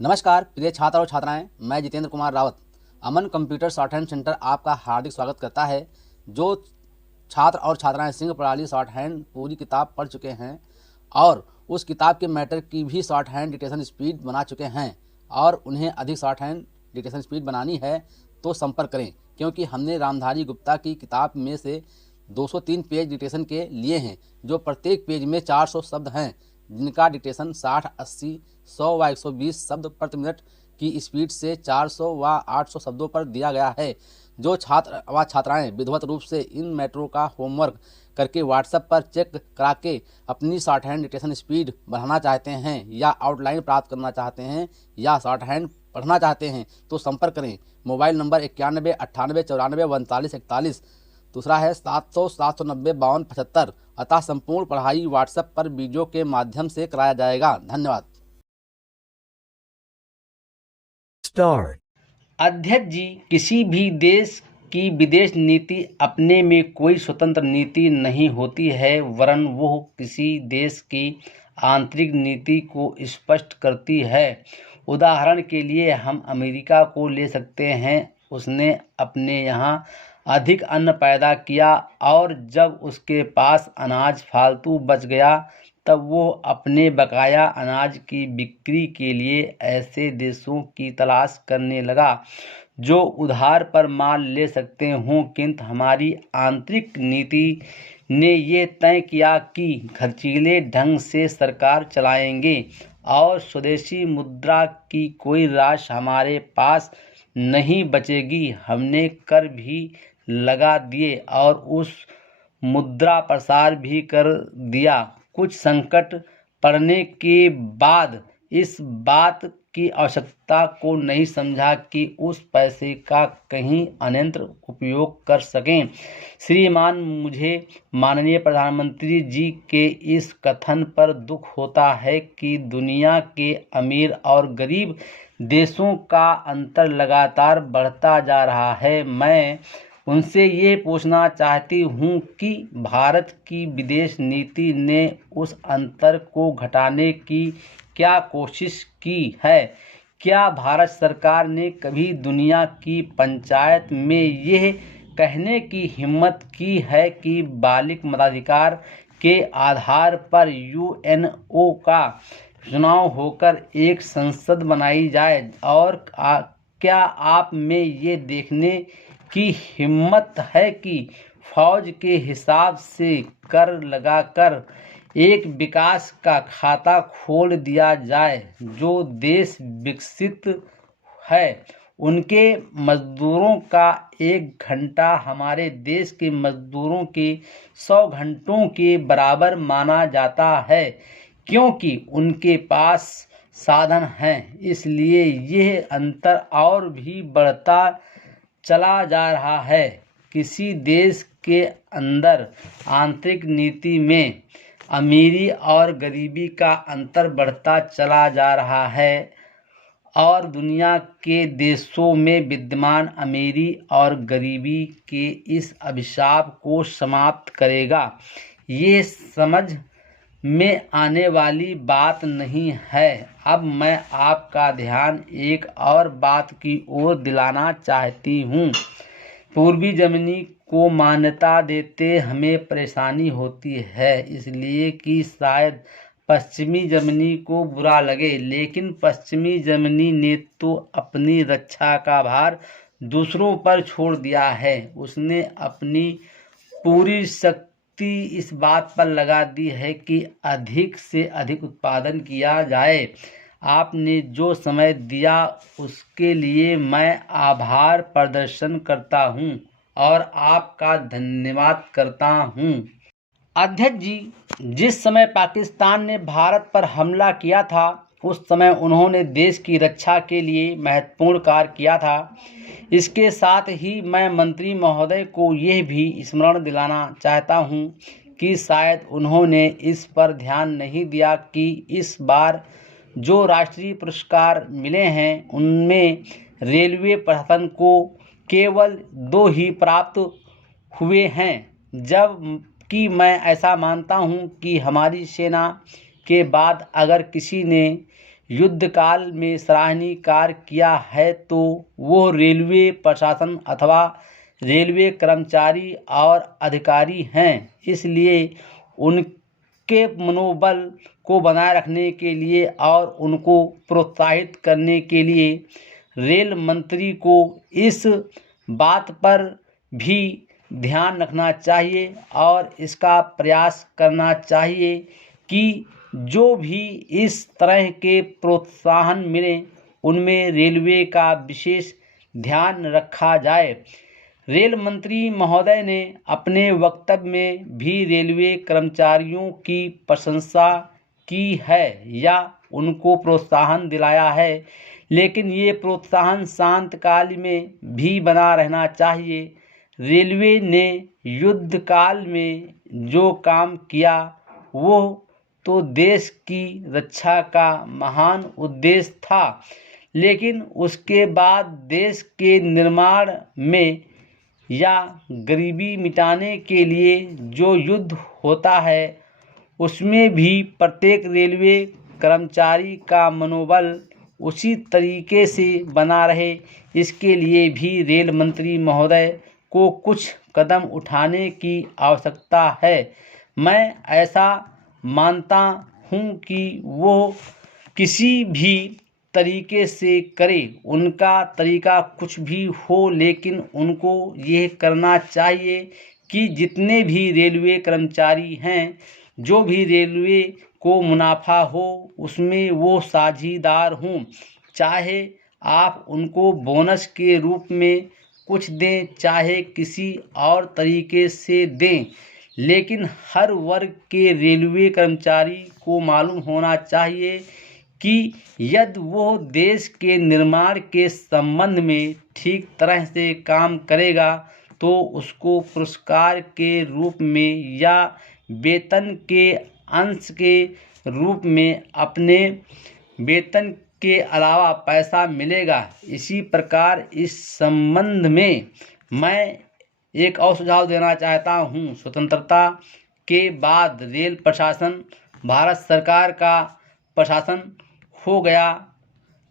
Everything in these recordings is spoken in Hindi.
नमस्कार प्रिय छात्र और छात्राएं, मैं जितेंद्र कुमार रावत अमन कंप्यूटर शॉर्ट हैंड सेंटर आपका हार्दिक स्वागत करता है। जो छात्र और छात्राएं सिंह प्रणाली शॉर्ट हैंड पूरी किताब पढ़ चुके हैं और उस किताब के मैटर की भी शॉर्ट हैंड डिक्टेशन स्पीड बना चुके हैं और उन्हें अधिक शॉर्ट हैंड डिक्टेशन स्पीड बनानी है तो संपर्क करें, क्योंकि हमने रामधारी गुप्ता की किताब में से 203 पेज डिक्टेशन के लिए हैं, जो प्रत्येक पेज में 400 शब्द हैं, जिनका डिक्टेशन 60, 80, 100 व 120 शब्द प्रति मिनट की स्पीड से 400 व 800 शब्दों पर दिया गया है। जो छात्र व छात्राएं विधिवत रूप से इन मैटरों का होमवर्क करके व्हाट्सएप पर चेक करा के अपनी शॉर्ट हैंड डिक्टेशन स्पीड बढ़ाना चाहते हैं या आउटलाइन प्राप्त करना चाहते हैं या शॉर्ट हैंड पढ़ना चाहते हैं तो संपर्क करें। मोबाइल नंबर 91 98 94 39 41, दूसरा है 700 790 52 75। अतः संपूर्ण पढ़ाई व्हाट्सएप पर वीडियो के माध्यम से कराया जाएगा। धन्यवाद। अध्यक्ष जी, किसी भी देश की विदेश नीति अपने में कोई स्वतंत्र नीति नहीं होती है, वरन वो किसी देश की आंतरिक नीति को स्पष्ट करती है। उदाहरण के लिए हम अमेरिका को ले सकते हैं। उसने अपने यहाँ अधिक अन्न पैदा किया और जब उसके पास अनाज फालतू बच गया तब वो अपने बकाया अनाज की बिक्री के लिए ऐसे देशों की तलाश करने लगा जो उधार पर माल ले सकते हों। किंतु हमारी आंतरिक नीति ने ये तय किया कि खर्चीले ढंग से सरकार चलाएंगे और स्वदेशी मुद्रा की कोई राशि हमारे पास नहीं बचेगी। हमने कर भी लगा दिए और उस मुद्रा प्रसार भी कर दिया। कुछ संकट पड़ने के बाद इस बात की आवश्यकता को नहीं समझा कि उस पैसे का कहीं अन्यत्र उपयोग कर सकें। श्रीमान, मुझे माननीय प्रधानमंत्री जी के इस कथन पर दुख होता है कि दुनिया के अमीर और गरीब देशों का अंतर लगातार बढ़ता जा रहा है। मैं उनसे ये पूछना चाहती हूँ कि भारत की विदेश नीति ने उस अंतर को घटाने की क्या कोशिश की है? क्या भारत सरकार ने कभी दुनिया की पंचायत में यह कहने की हिम्मत की है कि बालिक मताधिकार के आधार पर यूएनओ का चुनाव होकर एक संसद बनाई जाए? और क्या आप में ये देखने की हिम्मत है कि फौज के हिसाब से कर लगाकर एक विकास का खाता खोल दिया जाए? जो देश विकसित है उनके मजदूरों का 1 घंटा हमारे देश के मजदूरों के 100 घंटों के बराबर माना जाता है, क्योंकि उनके पास साधन हैं। इसलिए यह अंतर और भी बढ़ता चला जा रहा है। किसी देश के अंदर आंतरिक नीति में अमीरी और गरीबी का अंतर बढ़ता चला जा रहा है और दुनिया के देशों में विद्यमान अमीरी और गरीबी के इस अभिशाप को समाप्त करेगा। ये समझ में आने वाली बात नहीं है। अब मैं आपका ध्यान एक और बात की ओर दिलाना चाहती हूँ। पूर्वी जर्मनी को मान्यता देते हमें परेशानी होती है, इसलिए कि शायद पश्चिमी जर्मनी को बुरा लगे, लेकिन पश्चिमी जर्मनी ने तो अपनी रक्षा का भार दूसरों पर छोड़ दिया है। उसने अपनी पूरी शक्ति इस बात पर लगा दी है कि अधिक से अधिक उत्पादन किया जाए। आपने जो समय दिया उसके लिए मैं आभार प्रदर्शन करता हूं और आपका धन्यवाद करता हूं। अध्यक्ष जी, जिस समय पाकिस्तान ने भारत पर हमला किया था उस समय उन्होंने देश की रक्षा के लिए महत्वपूर्ण कार्य किया था। इसके साथ ही मैं मंत्री महोदय को यह भी स्मरण दिलाना चाहता हूं कि शायद उन्होंने इस पर ध्यान नहीं दिया कि इस बार जो राष्ट्रीय पुरस्कार मिले हैं उनमें रेलवे प्रशासन को केवल 2 ही प्राप्त हुए हैं, जबकि मैं ऐसा मानता हूं कि हमारी सेना के बाद अगर किसी ने युद्ध काल में सराहनीय कार्य किया है तो वो रेलवे प्रशासन अथवा रेलवे कर्मचारी और अधिकारी हैं। इसलिए उनके मनोबल को बनाए रखने के लिए और उनको प्रोत्साहित करने के लिए रेल मंत्री को इस बात पर भी ध्यान रखना चाहिए और इसका प्रयास करना चाहिए कि जो भी इस तरह के प्रोत्साहन मिले उनमें रेलवे का विशेष ध्यान रखा जाए। रेल मंत्री महोदय ने अपने वक्तव्य में भी रेलवे कर्मचारियों की प्रशंसा की है या उनको प्रोत्साहन दिलाया है, लेकिन ये प्रोत्साहन शांत काल में भी बना रहना चाहिए। रेलवे ने युद्ध काल में जो काम किया वो तो देश की रक्षा का महान उद्देश्य था, लेकिन उसके बाद देश के निर्माण में या गरीबी मिटाने के लिए जो युद्ध होता है उसमें भी प्रत्येक रेलवे कर्मचारी का मनोबल उसी तरीके से बना रहे, इसके लिए भी रेल मंत्री महोदय को कुछ कदम उठाने की आवश्यकता है। मैं ऐसा मानता हूँ कि वो किसी भी तरीके से करे, उनका तरीका कुछ भी हो, लेकिन उनको यह करना चाहिए कि जितने भी रेलवे कर्मचारी हैं, जो भी रेलवे को मुनाफा हो उसमें वो साझीदार हों। चाहे आप उनको बोनस के रूप में कुछ दें, चाहे किसी और तरीके से दें, लेकिन हर वर्ग के रेलवे कर्मचारी को मालूम होना चाहिए कि यदि वो देश के निर्माण के संबंध में ठीक तरह से काम करेगा तो उसको पुरस्कार के रूप में या वेतन के अंश के रूप में अपने वेतन के अलावा पैसा मिलेगा। इसी प्रकार इस संबंध में मैं एक और सुझाव देना चाहता हूँ। स्वतंत्रता के बाद रेल प्रशासन भारत सरकार का प्रशासन हो गया,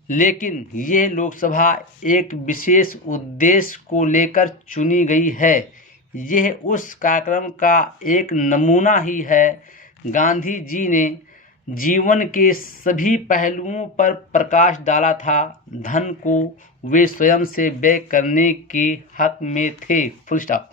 लेकिन ये लोकसभा एक विशेष उद्देश्य को लेकर चुनी गई है। यह उस कार्यक्रम का एक नमूना ही है। गांधी जी ने जीवन के सभी पहलुओं पर प्रकाश डाला था। धन को वे स्वयं से व्यय करने के हक में थे। Full stop.